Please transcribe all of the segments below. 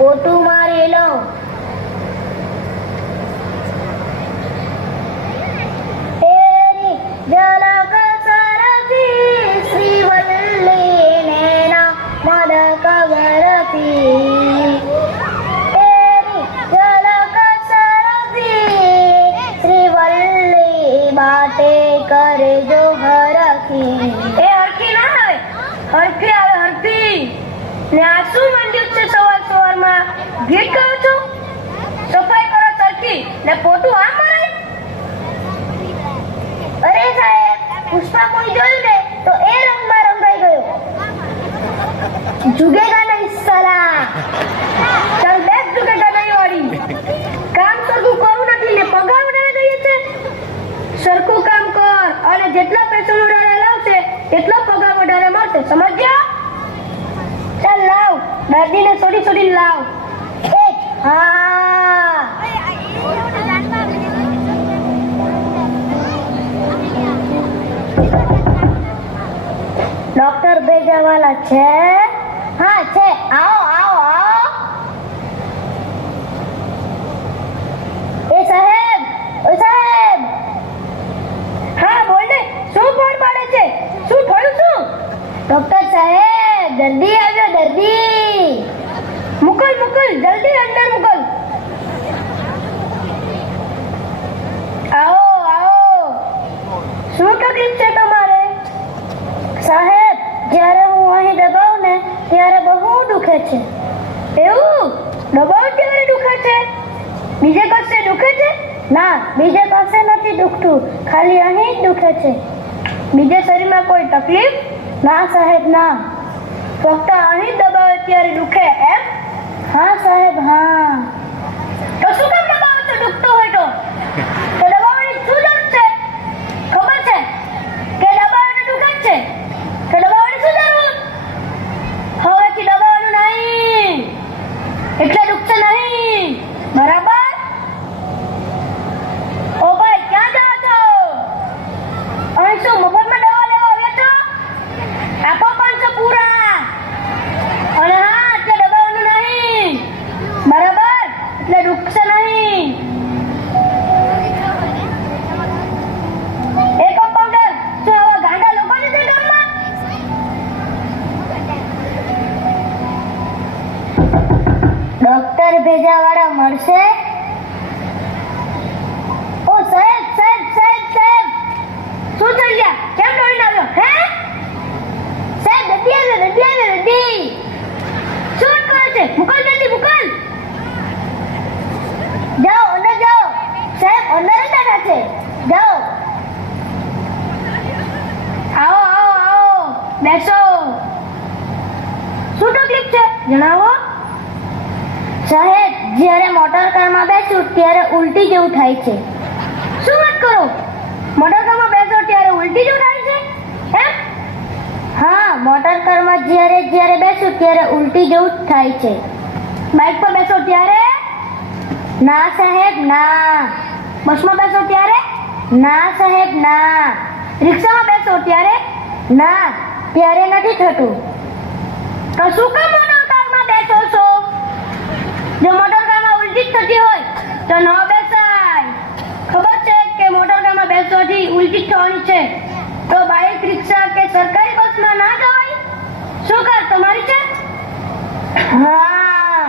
પોતું મારી લો. એની ઝલક સરસી શ્રીવલ્લી નેના મદક વરસી. એની ઝલક સરસી શ્રીવલ્લી બાટે કરજો હરખી. એ હરખી ના આવે, હરખી આવે હરખી. ને આ શું મંડ્યું છે સવારમાં? ગીત ગાઓ છો? સફાઈ કરો સરખી ને પોતું આ મરાય? અરે સાહેબ, પુષ્પા કોઈ જોયું ને તો એ રંગમાં રંગાઈ ગયો. જુગેગા નહીં સાલા. ચાલ બેસ જુગેગા નહીં વાળી. કામ સરખું કરું નથી ને પગાર વધારે દઈએ છે. સરખું કામ કર અને જેટલા પૈસા વધારે લાવશે એટલો પગાર વધારે મળશે, સમજ્યા? ચાલ લાવ, દાદીને છોડી લાવ. હા. ડોક્ટર ભેજાવાલા છે? હા છે. આવો આવો આવો. એ સાહેબ, ઓ સાહેબ. હા બોલ ને, શું ફોન પાડે છે? શું થયું શું? ડોક્ટર સાહેબ, દર્દી આવ્યો, દર્દી. મુકલ જલ્દી અંદર મુકલ. આવો આવો. શું તકલીફ છે તમારે? સાહેબ, જ્યારે હું અહીં દબાવું ને ત્યારે બહુ દુખે છે. એવું? દબાવ ક્યારે દુખે છે? બીજે કશે દુખે છે? ના, બીજે પાસે નથી દુખતું, ખાલી અહીં જ દુખે છે. બીજે શરીરમાં કોઈ તકલીફ? ના સાહેબ, ના. ફક્ત અહીં દબાવે ત્યારે દુખે એમ? હા સાહેબ, હા. તો શું કામ દબાવો છો દુખતું હોય તો? તો દબાવવાની શું જરૂર છે? ખબર છે કે દબાવવાનું દુખે જ છે, તો દબાવવાની શું જરૂર? હવેથી દબાવવાનું નહીં, એટલે દુખશે નહીં, બરાબર? ઓ ભાઈ, ક્યાં જાઓ છો? અહીં શું મફતમાં દવા લેવા આવ્યા છો? આપો 500 પૂરા. અને હા, એટલે દબાવવાનું નહીં, બરાબર? એટલે દુખશે નહીં. એ કમ્પાઉન્ડર, શું આવા ગાંડા લોકો નથી ગામમાં? ડોક્ટર ભેજાવાળા મળશે? ઓ સાહેબ, સાહેબ, સાહેબ, સાહેબ. શું થઈ ગયા? કેમ દોડીને આવ્યો? હે? સાહેબ, દર્દી આવ્યો, દર્દી આવ્યો, દર્દી. શું કરે છે? મુકલ જલ્દી, મુકલ. જાઓ, અંદર જાઓ. સાહેબ, અંદર જ બેઠા છે. જાઓ. આવો આવો આવો, બેસો. શું તકલીફ છે? જણાવો. સાહેબ, જ્યારે મોટર કારમાં બેસું ત્યારે ઉલટી જેવું થાય છે. શું વાત કરો? મોટરકારમાં બેસો ત્યારે ઉલટી જેવું થાય છે? એમ? હા, મોટર કારમાં જ્યારે બેસું ત્યારે ઉલટી જેવું જ થાય છે. બાઇક પર બેસો ત્યારે? ના સાહેબ, ના. બસમાં બેસો ત્યારે? ના સાહેબ, ના. રિક્ષામાં બેસો ત્યારે? ના, ત્યારે નથી થતું. તો શું કામ મોટરકારમાં બેસો છો? જો મોટરકારમાં ઉલટી જ થતી હોય તો ન બેસાય. ખબર છે કે મોટરકારમાં બેસવાથી ઉલટી થવાની છે, તો બાઇક, રિક્ષા કે સરકારી બસમાં ના જવાય. શું કાર તમારી છે? હા.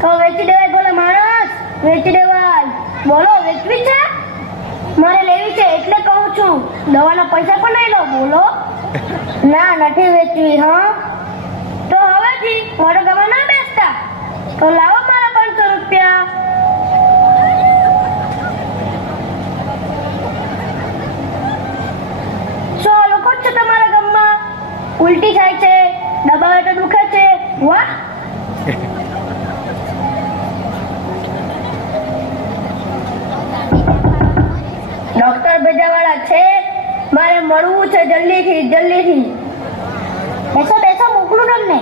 તો વેચી દેવાય. બોલો માણસ, વેચી દેવાય. બોલો, વેચવી છે? મારે લેવી છે એટલે કહું છું. દવાના પૈસા પણ નહીં લો. બોલો. ના, નથી વેચવી. હા. તો હવેથી મોટરકારમાં ના બેસતા. તો લાવો મારા 500 રૂપિયા. શું આ લોકો જ છે તમારા ગામમાં? ઉલટી થાય છે, દબાવે તો દુખે છે. વાહ. ડોક્ટર ભેજાવાળા છે? મારે મળવું છે જલ્દીથી. બેસો, બેસો, મોકલું તમને.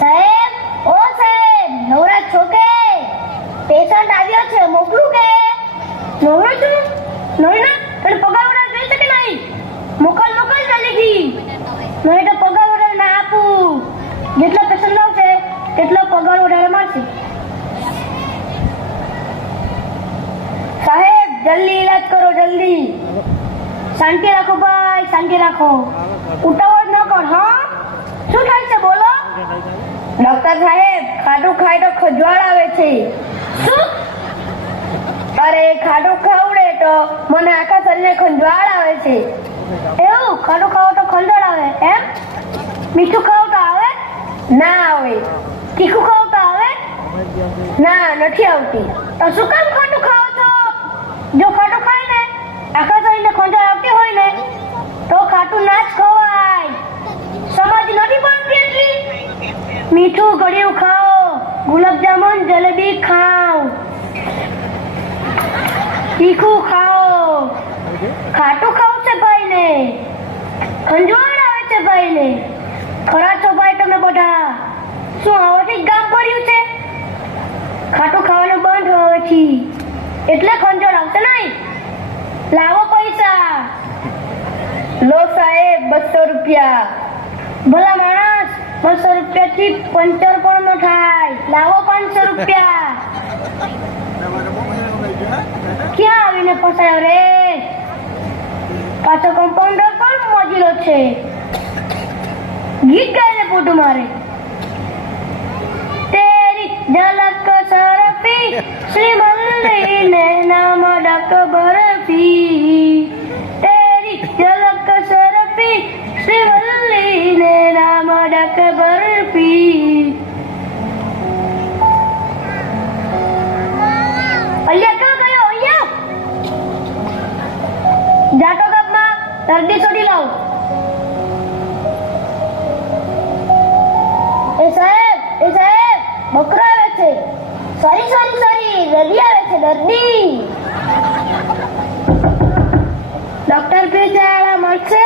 સાહેબ, ઓ સાહેબ, નવરા છો કે? પેશન્ટ આવ્યો છે, મોકલું કે? નવરો છું? નહીં ના, તને પગાર વધારે જોઈશે કે નહીં? મોકલ જલ્દીથી, નહીં તો પગાર વધારે ના આપું. જેટલા પેશન્ટ આવશે તેટલો નાખો. ઉતાવળ ન કર. હા, શું થાય છે બોલો? ડોક્ટર સાહેબ, ખાટું ખાય તો ખજવાળ આવે છે. શું? અરે ખાટું ખાવડે તો મને આખા શરીરે ખંજવાળ આવે છે. એવું? ખાટું ખાવો તો ખંજવાળ આવે એમ? મીઠું ખાવો તો આવે? ના આવે. તીખું ખાવો તો આવે? ના, નથી આવતી. તો શું કામ ખાટું ખાવો છો? જો ખાટું ખાય ને આખા શરીરને ખંજવાળ આવતી હોય ને તો ખાટું ના જ ખવાય. સમજ નથી પડતી એટલી? મીઠું ગળ્યું ખાઓ, ગુલાબજામુન જલેબી ખાઓ, તીખું ખાઓ. ખાટું ખાવું છે ભાઈને, ખંજવાળ આવે છે ભાઈને. ખરા છો ભાઈ તમે બધા? શું હવેથી ગામ ભર્યું છે? ખાટું ખાવાનું બંધ હવેથી, એટલે ખંજવાળ આવશે નહીં. લાવો પૈસા. લો સાહેબ, 200 રૂપિયા. ભલા માણસ, 200 રૂપિયાથી પંચર પણ ન થાય. લાવો 500 રૂપિયા. ક્યાં આવીને ફસાયો રે? પાછો કમ્પાઉન્ડર પણ મોજીલો છે. ગીત ગાઈને પોતું મારે. તેરી ઝલક સરફી શ્રીમલ્લી ને નામ ડક બરફી. તેરી ઝલક સરફી શ્રીમલ્લી ને નામ ડક બરફી. અહીંયા ક્યાં ગયો? અહીંયા જાતો કપમાં દર્દી છોડી લાવ. એ સાહેબ, બકરો આવે છે. સોરી, દર્દી આવે છે, દર્દી. ડોક્ટર ભેજાવાળા મળશે?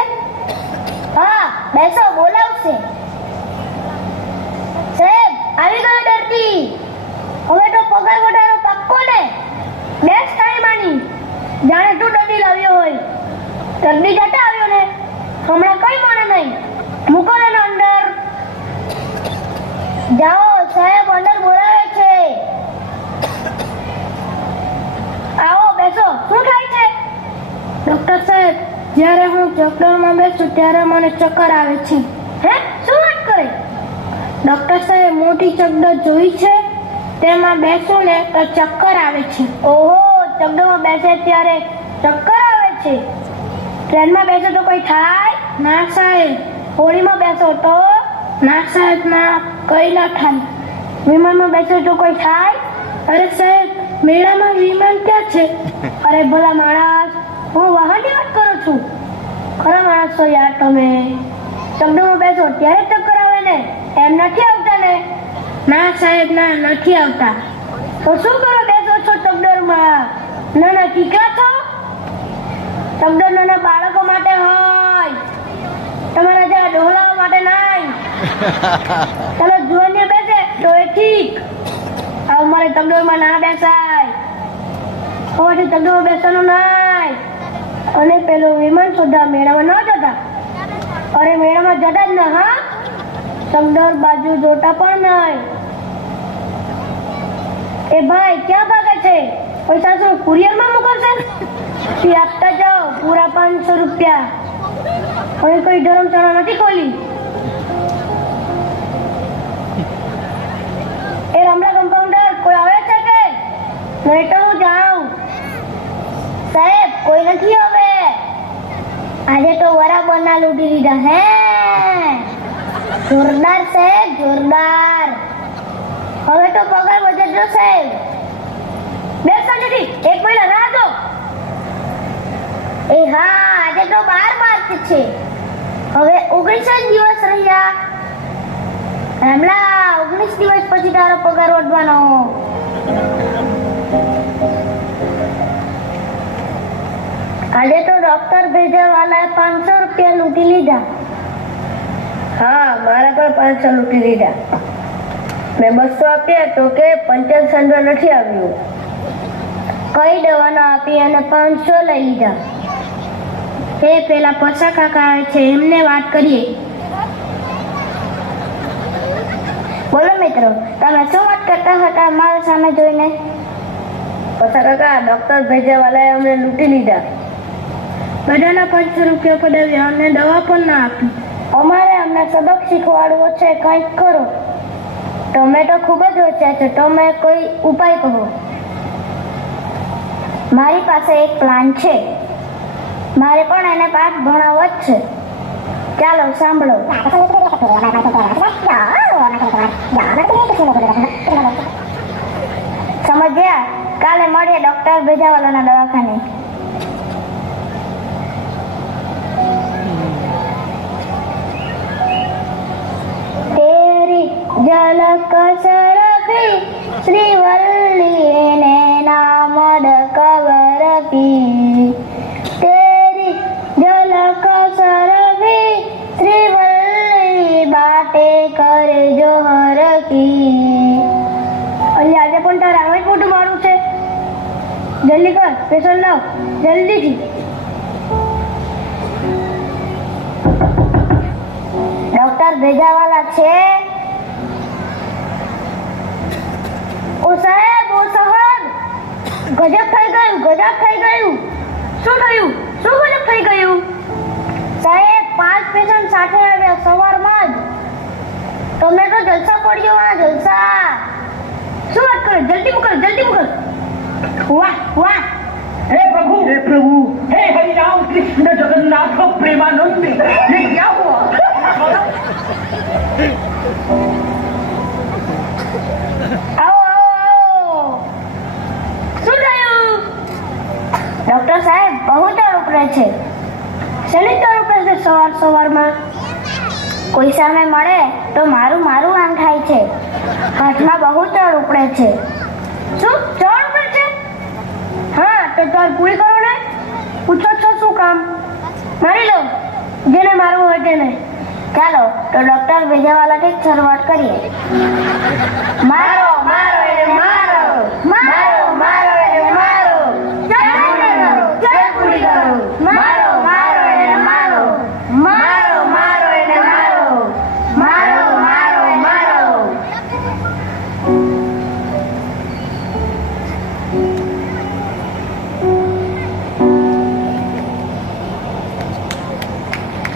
હા, બેસો, બોલાવશે. સાહેબ, આવી ગયો દર્દી. હવે તો પગાર વધારો પાક્કો ને? બેસ ટાઈમાની, જાણે તું દર્દી લાવ્યો હોય. દર્દી જતા આવ્યો ને, હમણાં કઈ મળે નહીં. મૂકો ને અંદર. જાઓ, સાહેબ અંદર બોલાવે છે. આવો, બેસો. શું થાય છે? ડોક્ટર સાહેબ, જ્યારે હું ચક્કરમાં બેસું ત્યારે મને ચક્કર આવે છે. હે? શું વાત કરે? ડોક્ટર સાહેબ, મોટી ચકડોળ જોઈ છે? તેમાં બેસું ને તો ચક્કર આવે છે. ઓહો, ચકડોળમાં બેસે ત્યારે ચક્કર આવે છે. ટ્રેનમાં બેસો તો કોઈ થાય? ના સાહેબ. હોળીમાં બેસો તો? ના સાહેબ, ના, કઈ ના થાય. વિમાનમાં બેસો તો કોઈ થાય? અરે સાહેબ, મેળામાં વિમાન ક્યાં છે? અરે ભલા માણસ, હું વાહનની વાત કરું છું. ખરા માણસ છો યાર તમે. ચકડોળમાં બેસો ત્યારે ચક્કર આવે ને, એમ નથી આવતા ને? ના સાહેબ, ના, નથી આવતા. તો શું કરો બેસો છો ચકડોળમાં? નાના કીકરા છો? ચકડોળ નાના બાળકો માટે હોય, તમારા જેવા ડોહલાઓ માટે નહીં. ચાલો જુવાનીઓ બેસે તો એ ઠીક. અમારે ચકડોળમાં ના બેસાય. અમારે ચકડોળમાં બેસવાનું નહીં. અને પેલું વિમાન સુધા મેળામાં ન જતા. અરે મેળામાં જતા જ ન. હા, ચકડોળ બાજુ જોતા પણ નહીં. એ ભાઈ ક્યાં ભાગે છે? પૈસા શું કુરિયરમાં મોકલશે? ફી આપતા જાઓ, પૂરા 500 રૂપિયા. હવે કોઈ ધર્મશાળા નથી ખોલી. એ રામલા કમ્પાઉન્ડર, કોઈ આવે છે કે નહીં? તો હું જાઉં. સાહેબ, કોઈ નથી હવે. આજે તો બરાબરના લૂંટી લીધા. હે, જોરદાર સાહેબ, જોરદાર. હવે તો પગાર વધજો સાહેબ. બે શાંતિથી 1 મહિના રાહ દો. એ હા, આજે તો 12 માર્ચ છે. હવે 19 દિવસ રહ્યા. રામલા, 19 દિવસ પછી તારો પગાર વધવાનો. આજે તો ડોક્ટર ભેજાવાલાએ 500 રૂપિયા લૂંટી લીધા. હા, મારા પણ 500 લૂંટી લીધા. મેં 200 આપ્યા તો કે પંચર સંડવા નથી આવ્યું. કઈ દવાનો આપી અને 500 લઈ લીધા. એ પેલા પસા કાકા આવે છે, એમને વાત કરીએ. બોલો મિત્રો, તમે શું વાત કરતા હતા મારા સામે જોઈને? પછા કાકા, ડોક્ટર ભેજાવાલાએ અમને લૂંટી લીધા. બધાના 500 રૂપિયા પડાવ્યા અને દવા પણ ના આપી. અમારે અમને સબક શીખવાડવો છે, કંઈક કરો. તમે તો ખૂબ જ હોશિયાર છો, તમે કોઈ ઉપાય કહો. મારી પાસે એક પ્લાન છે. મારે પણ એને પાઠ ભણાવવો જ છે. ચાલો સાંભળો. સમજ્યા? કાલે મળીએ ડોક્ટર ભેજાવાલાના દવાખાને. तेरी झलक सरफी श्रीवल्ली ने नामद कवरपी. तेरी झलक सरफी श्रीवल्ली बाटे करे जोहर की. અલી આજે પણ તારે આવે જ મોટું મારું છે. જલ્દી કર, પેશન્ટ લાવ જલ્દીથી. ડોક્ટર ભેજાવાલા છે? ઓ સાહેબ, ઓ સાહેબ, ગજબ થઈ ગયું, ગજબ થઈ ગયું. શું થયું? શું ગજબ થઈ ગયું? સાહેબ 5 પેશન્ટ સાથે આવ્યા સવારમાં જ. તમને તો જલસા પડ્યો, આ જલસા. શું વાત કરે? જલ્દી મોકલ, જલ્દી મોકલ. વાહ વાહ. हे प्रभु, हे हरि राम कृष्ण जगन्नाथ प्रेमानंद, ये क्या हुआ? આવો આવો આવો. શું થયું? ડોક્ટર સાહેબ બહુ તળ ઉપડે છે. શેની તળ ઉપડે છે સવારમાં? કોઈ સામે મળે તો મારું મારું આમ થાય છે. હાથમાં બહુ તળ ઉપડે છે. શું ચણ ઉપડે છે? હા, તો ચાલ પૂરી કરો ને. પૂછો છો શું કામ? મારી લો, જેને મારવું હોય તેને. ચાલો તો ડોક્ટર ભેજાવાલાથી જ શરૂઆત કરીએ. મારો